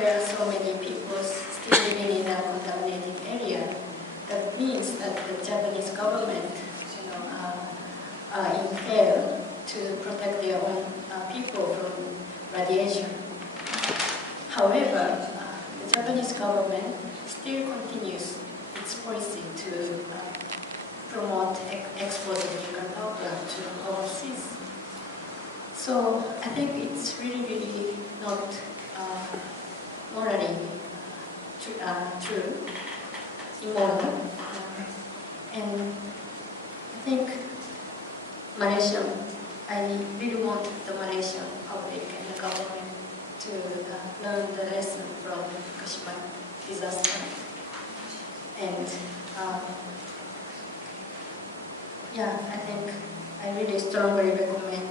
there are so many people still living in a contaminated area, that means that the Japanese government, are in fail to protect their own people from radiation. However, the Japanese government still continues its policy to promote export of nuclear power plant to overseas. So I think it's really not morally true, immoral, and I think I really want the Malaysian public and the government to learn the lesson from Fukushima disaster. And I think I really strongly recommend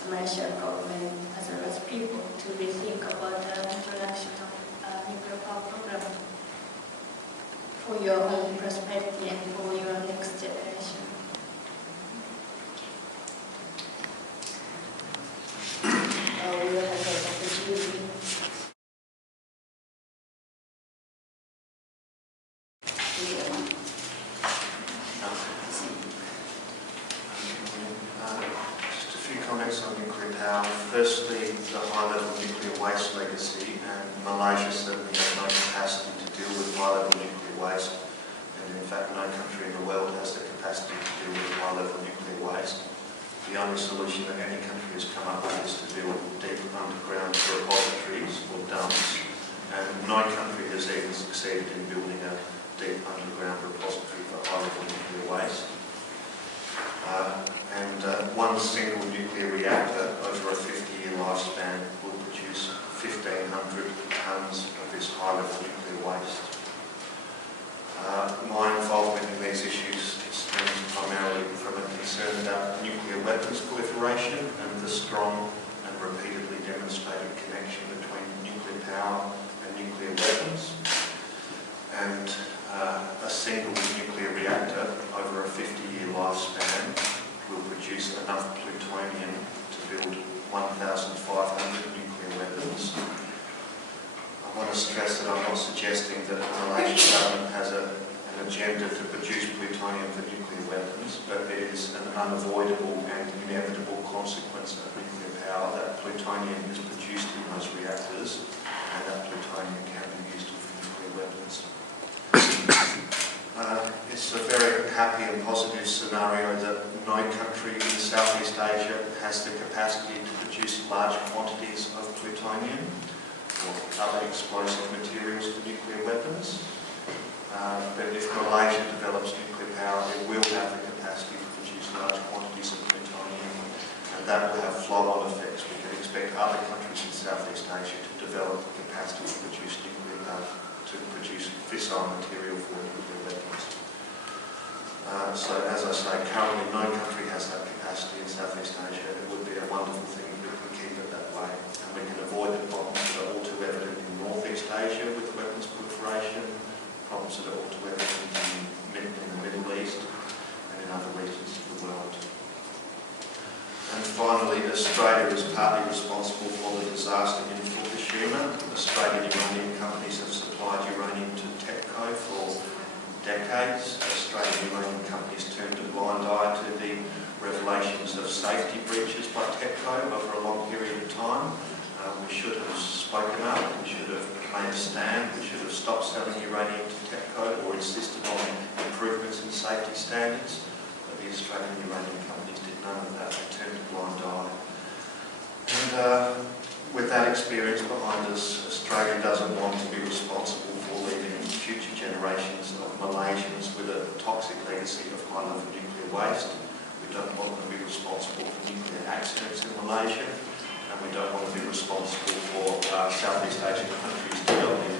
the Malaysian government as well as people to rethink about the introduction of nuclear power program for your own prosperity and for your next generation. We will have an opportunity. Just a few comments on nuclear power. Firstly, the high-level nuclear waste legacy, and Malaysia certainly has no capacity to deal with high-level nuclear waste, and in fact no country in the world has the capacity to deal with high-level nuclear waste. The only solution that any country has come up with is to build deep underground repositories or dumps, and no country has even succeeded in building a deep underground repository for high-level nuclear waste. One single nuclear reactor over a 50-year lifespan will produce 1,500 tonnes of this high-level nuclear waste. My involvement in these issues stems primarily from a concern about nuclear weapons proliferation and the strong and repeatedly demonstrated connection between nuclear power and nuclear weapons. And a single nuclear reactor over a 50-year lifespan will produce enough plutonium to build 1,500 nuclear weapons. I want to stress that I'm not suggesting that the Malaysian government has an agenda to produce plutonium for nuclear weapons, but it is an unavoidable and inevitable consequence of nuclear power that plutonium is produced in those reactors, and that plutonium can be used for nuclear weapons. It's a very happy and positive scenario that no country in Southeast Asia has the capacity to produce large quantities of plutonium or other explosive materials for nuclear weapons. But if Malaysia develops nuclear power, it will have the capacity to produce large quantities of plutonium, and that will have flow-on effects. We can expect other countries in Southeast Asia to develop the capacity to produce nuclear power, to produce fissile material for nuclear weapons. So as I say, currently no country has that capacity in Southeast Asia. It would be a wonderful thing if we can keep it that way, and we can avoid the problems that are all too evident in Northeast Asia with weapons proliferation, problems that are all too evident in the Middle East and in other regions of the world. And finally, Australia is partly responsible for the disaster in Fukushima. Australian uranium companies have supplied uranium to TEPCO for decades. Australian uranium companies turned a blind eye to the revelations of safety breaches by TEPCO over a long period of time. We should have spoken up, we should have made a stand, we should have stopped selling uranium to TEPCO or insisted on improvements in safety standards. But the Australian uranium companies did none of that, they turned a blind eye. And with that experience behind us, Australia doesn't want to be responsible for leaving future generations of Malaysians with a toxic legacy of high-level nuclear waste. We don't want to be responsible for nuclear accidents in Malaysia, and we don't want to be responsible for Southeast Asian countries developing